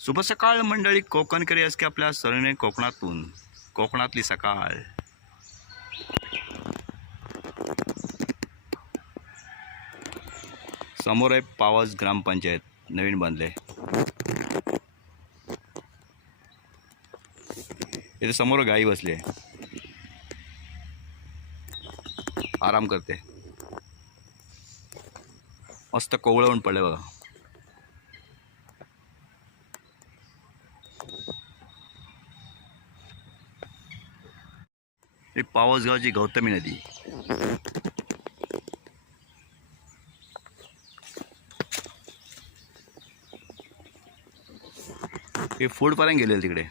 शुभ सकाळ मंडळी. कोकणकरी असके आपल्या सरीने कोकणातून. कोकणातली सकाळ. समोर आहे पावस ग्रामपंचायत. नवीन बांधले इथे समोर गाई बसली आहे. आराम करते. मस्त कोवळवून पडले बघा. ही पावसगावची गौतमी नदी. हे फूडपर्यंत गेलेलं तिकडे.